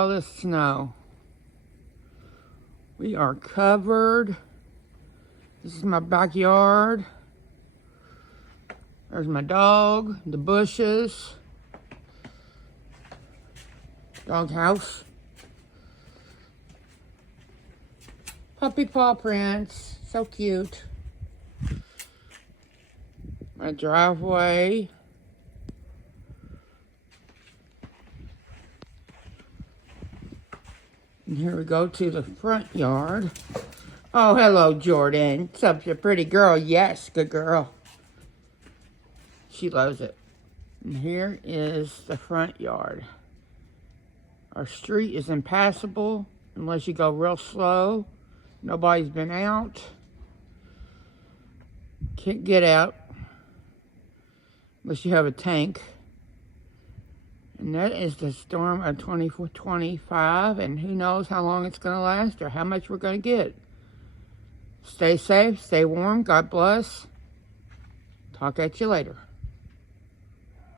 All this snow. We are covered. This is my backyard. There's my dog, the bushes, dog house, puppy paw prints, so cute. My driveway. And here we go to the front yard. Oh, hello, Jordan. Such a pretty girl. Yes, good girl. She loves it. And here is the front yard. Our street is impassable unless you go real slow. Nobody's been out. Can't get out unless you have a tank. And that is the storm of 2025, and who knows how long it's going to last or how much we're going to get. Stay safe, stay warm, God bless. Talk at you later.